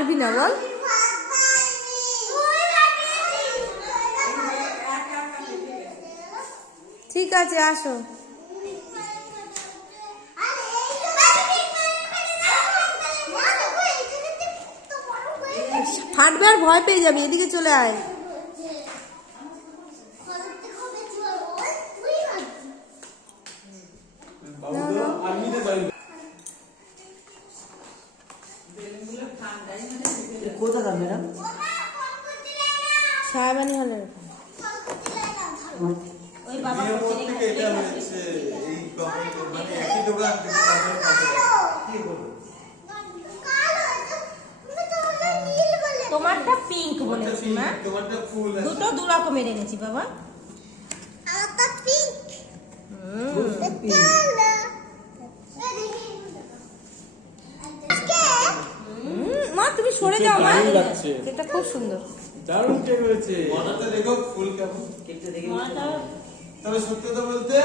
পারবি না বল। ঠিক আছে আসো। ফাটবে আর ভয় পেয়ে যাবি এদিকে চলে আয় কোথা দাম ম্যাডাম সাহেবানি হলে নিয়ম থেকে এটা হয়েছে এই কোম্পানিতে মানে একই দোকান কিন্তু তাদের কোম্পানি কি বলব তোমারটা পিঙ্ক বলেছি মা। দুটো দু রকমের এনেছি বাবা তুমি সরে যাও মা। খুব সুন্দর। দারুণ কেক হয়েছে মনাতে দেখো ফুল কেমন। কেকটা দেখে তবে সত্যি কথা বলতে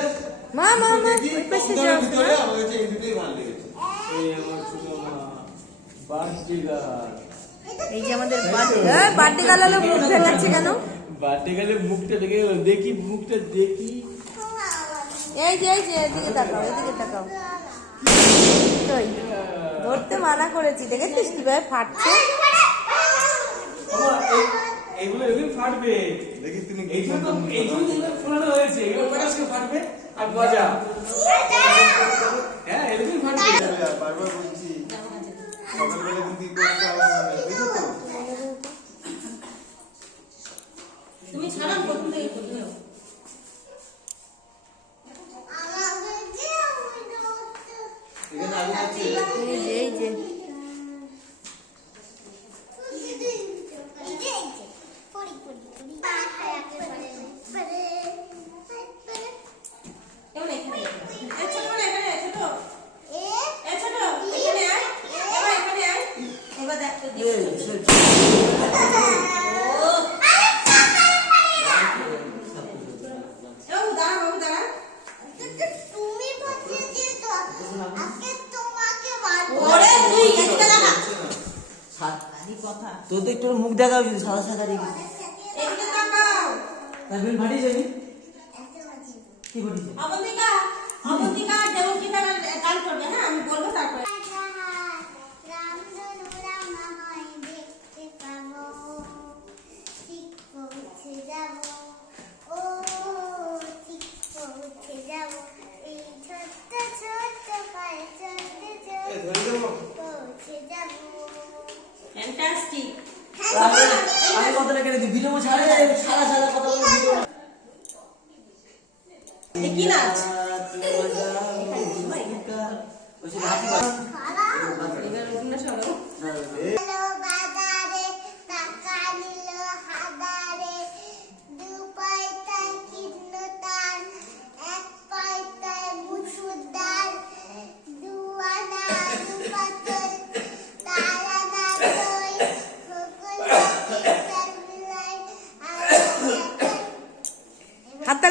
মা মা মা দেখি ওই পাশে যাও ভিতরে আমার কাছে এই দুটোই ভালো লেগেছে। এই আমার ছোট মা বার্থডে গার্ল। এই যে আমাদের বার্থডে বার্থডে গাল হলো মুখ দেখাচ্ছে কেন? বার্থডে মুখটা দেখে দেখি মুখটা দেখি। এই যে এই যে এদিকে তাকাও এদিকে তাকাও। ওই ধরতে মানা করেছি। দেখেছিস কীভাবে ফাটছে? এইগুলো ফাটবে। দেখি তুমি এই জন্য এই জন্য ফোলানো হয়েছে। এগুলো ফাটবে আর হ্যাঁ এরকমই ফাটবে। বারবার বলছি সকালবেলা কিন্তু করতে হবে না বুঝছ তো? তুমি ছাড়ান প্রথম থেকে করতে হবে। এখানে আলু আছে এই যে এই যে এবার এখানে রেখে দাও। এই ছোট বলে এখানে আয়, ছোট। এই ছোট, এখানে আয়। বাবা, এখানে আয়। এবার দেখ তো, দেখ তো। বাবু, দাঁড়া, বাবু, দাঁড়া। ওরে, তুই এদিকে দাঁড়া। কথা। তোর তো একটু মুখ দেখা উচিত সাদা সাদা দেখি এদিকে তাকাও। তার বিল ফাটিয়ে যাবি কি ফাটিয়েছে অবন্তিকা, অবন্তিকা, দেবকিকা গান করবে, হ্যাঁ? আমি বলব তারপরে। Fantastic. আমি কথাটা কেটে দিই ভিডিও ছাড়ে সারা সারা কথা বলে ভিডিও কি নাচ?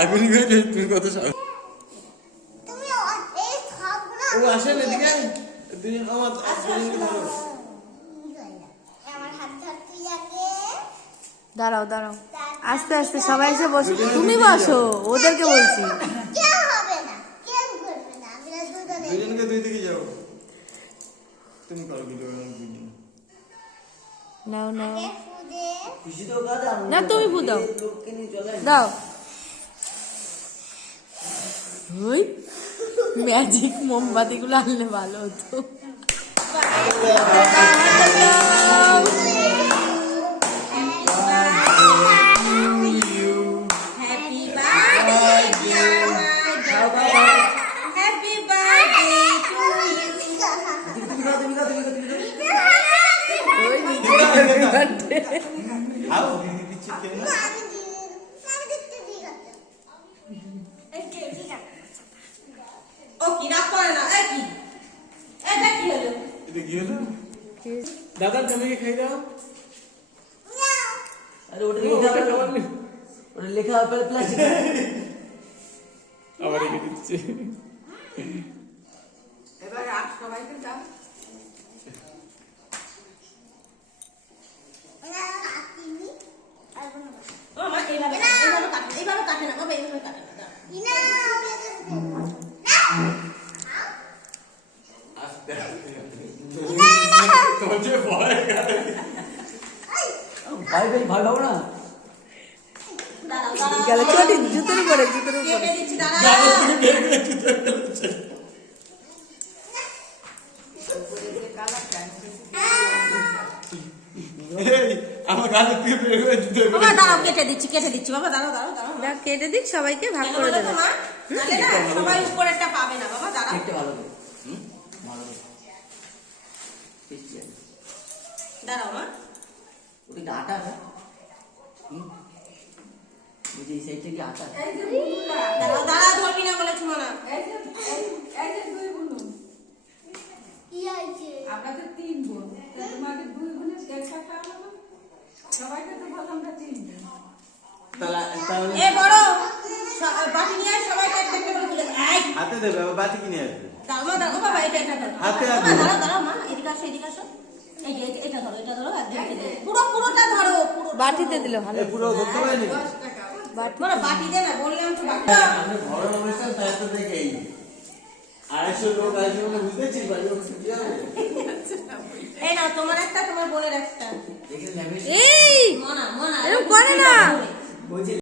আগুন তুমি কত ও আসেন এদিকে তুই আমার দাঁড়াও দাঁড়াও। আস্তে আস্তে সবাই এসে বসো। তুমি বসো ওদেরকে বলছি। কেউ হবে না কেউ করবে না আমরা দুজনে দুজনকে দুই দিকে যাও। তুমি করো ভিডিও ভিডিও। নাও নাও। না, তুমি ফু দাও। দাও। ওই ম্যাজিক মোমবাতিগুলো আনলে ভালো হতো। এটা কি হলো দাদা তুমি কি খাই দাও আরে ওটা লেখা ওটা লেখা হবে প্লাস্টিক আবার রেখে দিচ্ছে এবার রাগ সবাইকে দাও না কাটিনি আর কোনো ও মা এইভাবে এইভাবে কাটে এইভাবে কাটে না বাবা এইভাবে কাটে না দাও। ইনা আমি এটা দেবো আস্তে আস্তে তোমার ভয়। ভয় পেয়ে ভয় পাবো না? দাঁড়াও দাঁড়াও গেল চটি জুতোর উপরে জুতোর উপরে। দিচ্ছি? আমার গালে তুই বের জুতো বাবা দাঁড়াও কেটে দিচ্ছি কেটে দিচ্ছি। বাবা দাঁড়াও দাঁড়াও দাঁড়াও। দেখ কেটে দিক সবাইকে ভাগ করে দেবে। সবাই উপরেরটা পাবে না বাবা দাঁড়াও দেখতে ভালো করে হুম ভালো করে টেস্টি আছে। দাঁড়াও মা ওটা কি আটা আছে হুম বুঝি এই সাইডটা কি আটা দাঁড়াও দাঁড়াও ধরবি না বলেছি মা না হাতে দে বাবা বাতি কিনে আসবে দাও মা দাও বাবা এটা এটা দাও হাতে হাতে দাও দাও মা এদিকে আসো এদিকে আসো। এই যে এটা ধরো এটা ধরো আর পুরো পুরোটা ধরো পুরো বাটিতে দিলে ভালো। পুরো করতে পারি বাট। মানে বাটি দে না বললাম তো বাটি। আমি বড় অনুষ্ঠান তাই তো দেখেই আড়াইশো লোক আসবে বলে বুঝতেছি বাড়ি কি হবে? এই না তোমার একটা তোমার বোনের একটা। এই! মনা মনা এরকম করে না। বুঝি